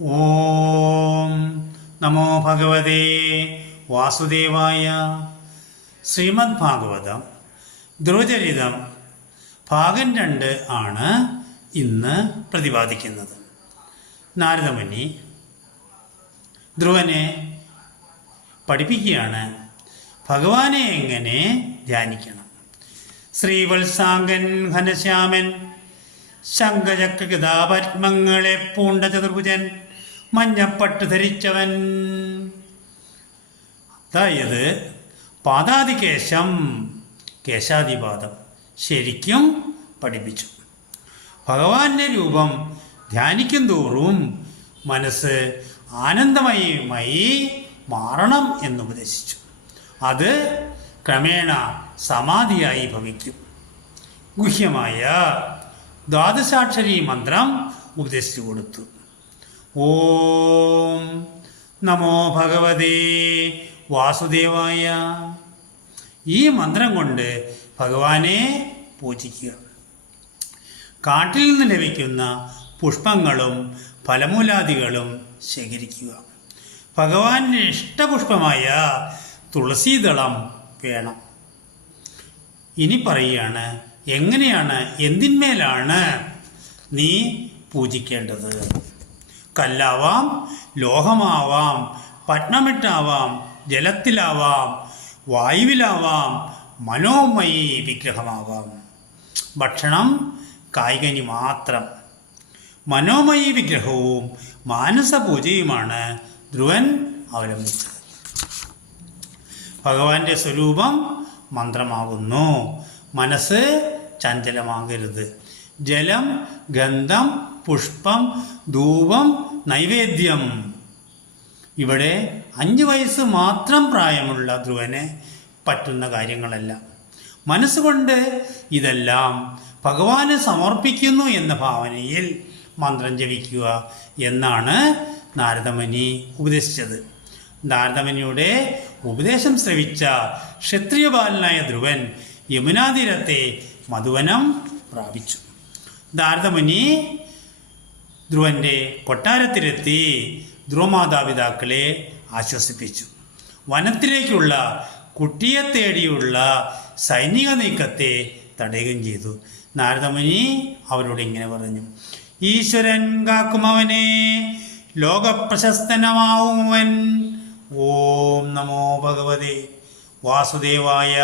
ഓം നമോ ഭഗവതേ വാസുദേവായ. ശ്രീമദ് ഭാഗവതം ധ്രുവചരിതം ഭാഗം 2 ആണ് ഇന്ന് പ്രതിപാദിക്കുന്നത്. നാരദമുനി ധ്രുവനെ പഠിപ്പിക്കുകയാണ് ഭഗവാനെ എങ്ങനെ ധ്യാനിക്കണം. ശ്രീവത്സാംഗൻ ഘനശ്യാമൻ ശംഖചക്രഗദാപത്മങ്ങളെ പൂണ്ട ചതുർഭുജൻ മഞ്ഞപ്പട്ട് ധരിച്ചവൻ. അതായത് പാദാദികേശം കേശാദിപാദം ശരിക്കും പഠിപ്പിച്ചു. ഭഗവാന്റെ രൂപം ധ്യാനിക്കും തോറും മനസ്സ് ആനന്ദമയമായി മാറണം എന്നുപദേശിച്ചു. അത് ക്രമേണ സമാധിയായി ഭവിക്കും. ഗുഹ്യമായ ദ്വാദശാക്ഷരി മന്ത്രം ഉപദേശിച്ചു കൊടുത്തു. ഓം നമോ ഭഗവതേ വാസുദേവായ. ഈ മന്ത്രം കൊണ്ട് ഭഗവാനെ പൂജിക്കുക. കാട്ടിൽ നിന്ന് ലഭിക്കുന്ന പുഷ്പങ്ങളും ഫലമൂലാദികളും ശേഖരിക്കുക. ഭഗവാന്റെ ഇഷ്ടപുഷ്പമായ തുളസീദളം വേണം. ഇനി പറയുകയാണ് എങ്ങനെയാണ്, എന്തിന്മേലാണ് നീ പൂജിക്കേണ്ടത്. കല്ലാവാം, ലോഹമാവാം, പത്മമിട്ടാവാം, ജലത്തിലാവാം, വായുവിലാവാം, മനോമയി വിഗ്രഹമാവാം. ഭക്ഷണം കായ്കനി മാത്രം. മനോമയി വിഗ്രഹവും മാനസപൂജയുമാണ് ധ്രുവൻ അവലംബിച്ചത്. ഭഗവാന്റെ സ്വരൂപം മന്ത്രമാകുന്നു. മനസ്സ് ചഞ്ചലമാകരുത്. ജലം, ഗന്ധം, പുഷ്പം, ധൂപം, നൈവേദ്യം. ഇവിടെ 5 വയസ്സ് മാത്രം പ്രായമുള്ള ധ്രുവന് പറ്റുന്ന കാര്യങ്ങളല്ല. മനസ്സുകൊണ്ട് ഇതെല്ലാം ഭഗവാന് സമർപ്പിക്കുന്നു എന്ന ഭാവനയിൽ മന്ത്രം ജപിക്കുക എന്നാണ് നാരദമുനി ഉപദേശിച്ചത്. നാരദമുനിയുടെ ഉപദേശം ശ്രവിച്ച ക്ഷത്രിയബാലനായ ധ്രുവൻ യമുനാതീരത്തെ മധുവനം പ്രാപിച്ചു. നാരദമുനി ധ്രുവന്റെ കൊട്ടാരത്തിലെത്തി ധ്രുവമാതാപിതാക്കളെ ആശ്വസിപ്പിച്ചു. വനത്തിലേക്കുള്ള കുട്ടിയെ തേടിയുള്ള സൈനിക നീക്കത്തെ തടയുകയും ചെയ്തു. നാരദമുനി അവരോട് ഇങ്ങനെ പറഞ്ഞു: ഈശ്വരൻ കാക്കുമവനെ, ലോകപ്രശസ്തനമാവുമവൻ. ഓം നമോ ഭഗവതേ വാസുദേവായ.